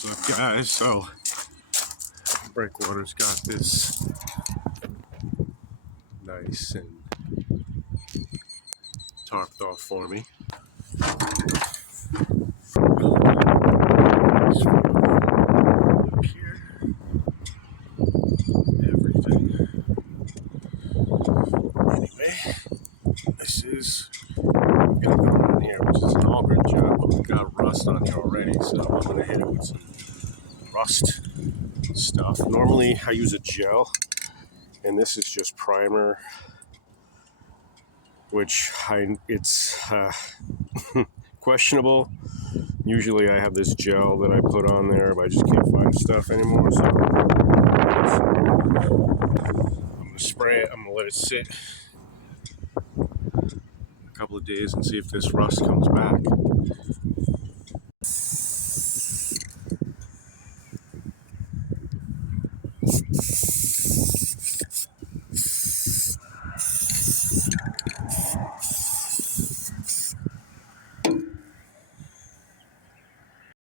What's up, guys? So Breakwater's got this nice and tarped off for me. Up here, everything. Anyway, this is what we got going on here, which is an awgrip job, but we've got rust on here already, so I'm gonna hit it with some rust stuff. Normally I use a gel, and this is just primer, which it's questionable. Usually I have this gel that I put on there, but I just can't find stuff anymore, so I'm gonna spray it. I'm gonna let it sit a couple of days and see if this rust comes back.